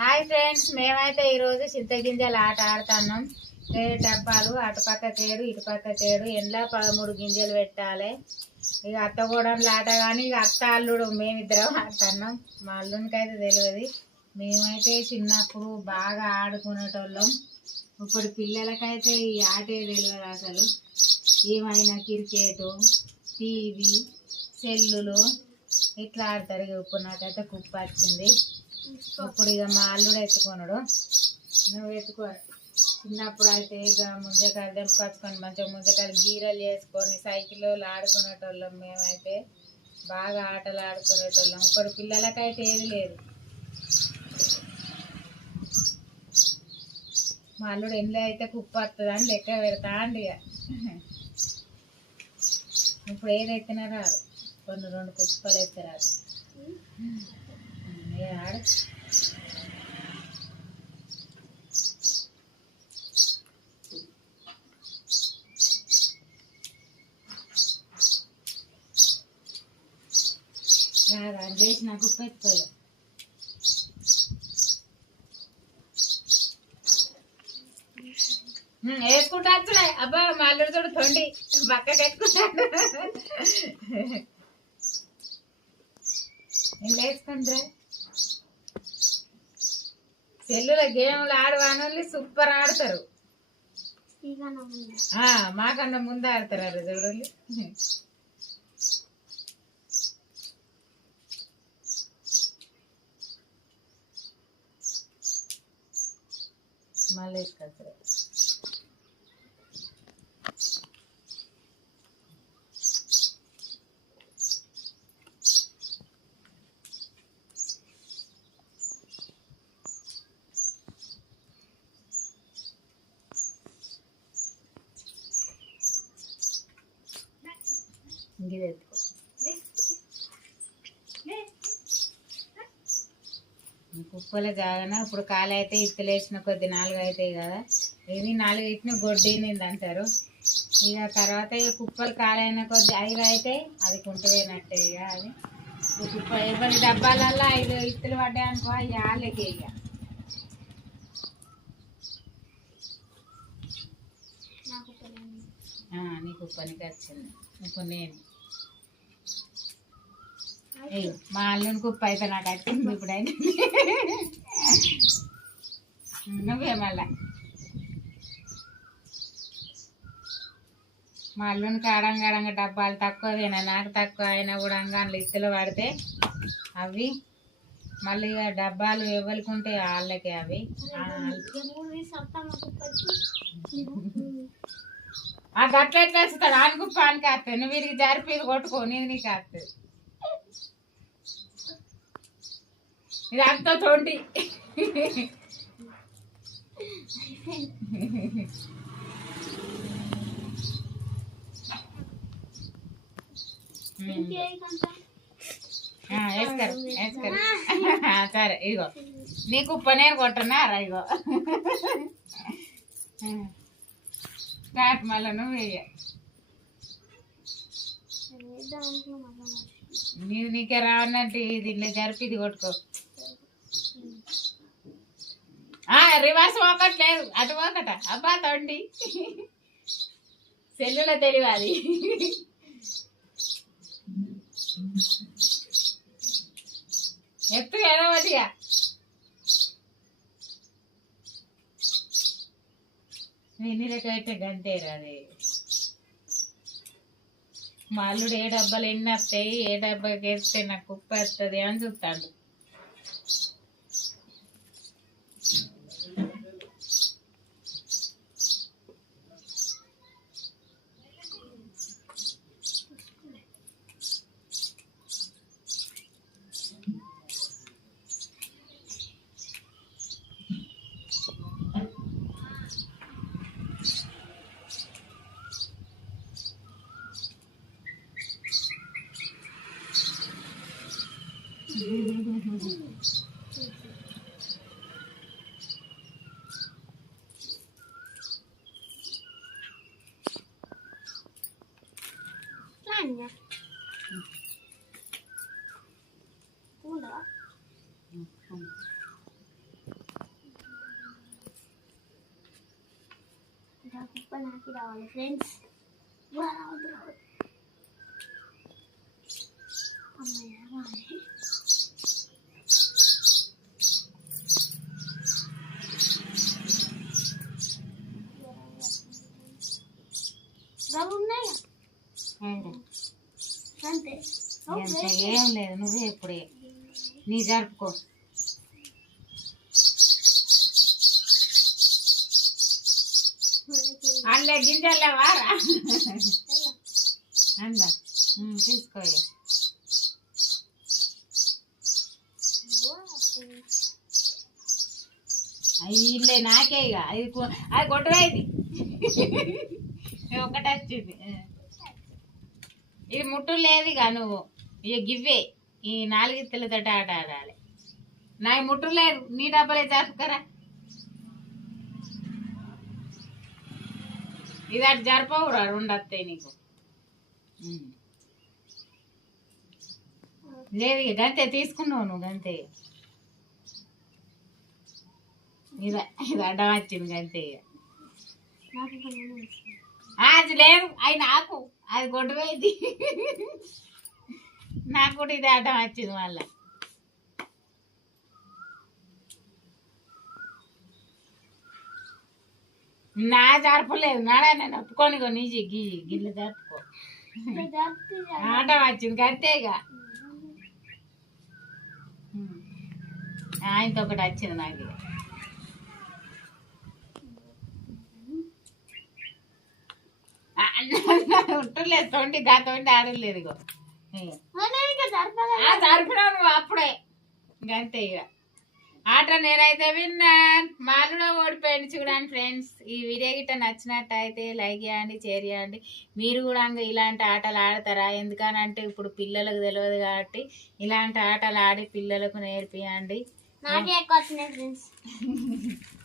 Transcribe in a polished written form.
Hi friends, మేమైతే ఈరోజు చింతగింజల ఆట ఆడుతున్నాం. 7 డబ్బాలు, అటుపక్క తేడు ఇటుపక్క తేడు, ఎండ్ల 13 గింజలు పెట్టాలి. ఇక అత్త కూడా ఆట, కానీ ఇక అత్త అల్లుడు మేమిద్దరం ఆడుతున్నాం. మా అల్లునికి అయితే తెలియదు. మేమైతే చిన్నప్పుడు బాగా ఆడుకునేటోళ్ళం. ఇప్పుడు పిల్లలకైతే ఈ ఆటే తెలియదు అసలు. ఏమైనా క్రికెట్, టీవీ, సెల్లులు ఇట్లా ఆడతారు. ఇప్పుడు నాకైతే కుప్ప వచ్చింది. ఇప్పుడు ఇక మా అల్లుడు ఎత్తుకున్నాడు, నువ్వు ఎత్తుకో. చిన్నప్పుడు అయితే ఇక ముంజకాయలు తెంపుకొచ్చుకొని మంచిగా ముంజకాయలు గీరలు చేసుకొని సైకిల్లో ఆడుకునేటోళ్ళం. మేమైతే బాగా ఆటలు ఆడుకునేటోళ్ళం. ఇప్పుడు పిల్లలకైతే ఏది లేదు. మా అల్లుడు ఇంట్లో అయితే కుప్ప వస్తుందని లెక్క పెడతా అండి. ఇక ఇప్పుడు ఏది ఎత్తినా రాదు, కొన్ని 2 కుప్పలు ఎత్తరాదు. ఆడు చేసి నాకు కుప్ప ఎత్తుకోయా. వేసుకుంటా వచ్చాయి. అబ్బా మా అల్లుడితో తొండి పక్కకి ఎత్తుకుంటాడు. ఎంత వేసుకుంటారా? సెల్లుల గేమ్లు ఆడవానోళ్ళు సూపర్ ఆడతారు. మాకన్నా ముందు ఆడతారు చూడండి. మళ్ళీ వేసుకొస్తారు. కుప్పల జాగన ఇప్పుడు కాలు అయితే ఇత్తులేసిన కొద్ది 4 అవుతాయి కదా. ఇది 4 ఇట్టిన గొడ్డినింది అంటారు. ఇక తర్వాత ఇక కుప్పలు కాలైన కొద్ది 5 అయితే అది కుంటుపోయినట్టే. ఇక అది కుప్ప ఎవరి డబ్బాలల్లో 5 ఇత్తులు పడ్డాయి అనుకో, ఇక వాళ్ళకి ఇక నీ కుప్పనికి వచ్చింది. ఇప్పుడు నేను మా అల్లుని కుప్ప అయితే నాకు వచ్చింది. ఇప్పుడైతే నువ్వే మళ్ళా మా అల్లునికి అడంగా డబ్బాలు తక్కువదేనా, నాకు తక్కువ అయినా కూడా అంగాన్లు ఇత్తులు పడితే అవి మళ్ళీ డబ్బాలు ఎవరికుంటే వాళ్ళకి అవి గట్ల ఎట్లా వస్తుంది. ఆని కుప్ప ఆనికి వస్తుంది. నువ్వు వీరికి జారిపోయి కొట్టుకో, నీకు వస్తుంది. ఇది అంతా తోండి. వేసుకోరు. సరే ఇగో నీ కుప్ప నేను కొట్టనారా. ఇగో మళ్ళా నువ్వు వేయ. నీకే రావన్నట్టు దీంట్లో జరిపి ఇది కొట్టుకో. రివర్స్ ఒకట్లేదు, అటు ఒకట. అబ్బా తోండి సెల్లులో తెలియాలి. ఎత్తు ఎడవదిగా. నీళ్ళకైతే గంటేరు అది. మా అల్లుడు ఏ డబ్బాలు ఎన్ని వస్తాయి, ఏ డబ్బాకి వేస్తే నాకు కుప్ప వస్తుంది అని చూస్తాడు. Tanya. Udah. నాకు రావాలి ఫ్రెండ్స్. ఉన్నాయా అంతే ఏం లేదు, నువ్వే ఎప్పుడే నీ జరుపుకో. అల్ల గింజల్లో వారా అంద తీసుకో. అవి ఇల్లే నాకే ఇక అది అది కొట్టువైంది ఒకటి వచ్చింది. ఇది ముట్టు లేదు ఇక నువ్వు ఇక గివ్వే ఈ 4 ఇత్తలతో ఆట ఆడాలి. నాకు ముట్టు లేదు, నీ డబ్బలే జరుపుకరా. ఇది అటు జరపవురా, 2 వస్తాయి నీకు. లేదు ఇక గంతే తీసుకున్నావు నువ్వు గంతే. ఇది ఇది అడ్డం వచ్చింది గంతే ఇక. అది లేదు, అవి నాకు అది కొట్టుపోయింది. నాకు కూడా ఇది అడ్డం వచ్చింది మళ్ళా. నా జరపలేదు నాడా, నేను ఒప్పుకొని నీజీ గిన్నె జరుపుకో. అడ్డం వచ్చింది గంతే ఇక. ఆయనతో ఒకటి వచ్చింది నాకు. ఉంటలేదు తొండి గా తొండి ఆడలేదు ఇగో జరిపినావు నువ్వు అప్పుడే గంతే ఇక. ఆట నేనైతే విన్నా, మాలులో ఓడిపోయింది. చూడండి ఫ్రెండ్స్, ఈ వీడియో గిట్ట నచ్చినట్టయితే లైక్ చేయండి, షేర్ చేయండి. మీరు కూడా ఇలాంటి ఆటలు ఆడతారా? ఎందుకనంటే ఇప్పుడు పిల్లలకు తెలియదు కాబట్టి ఇలాంటి ఆటలు ఆడి పిల్లలకు నేర్పియండి.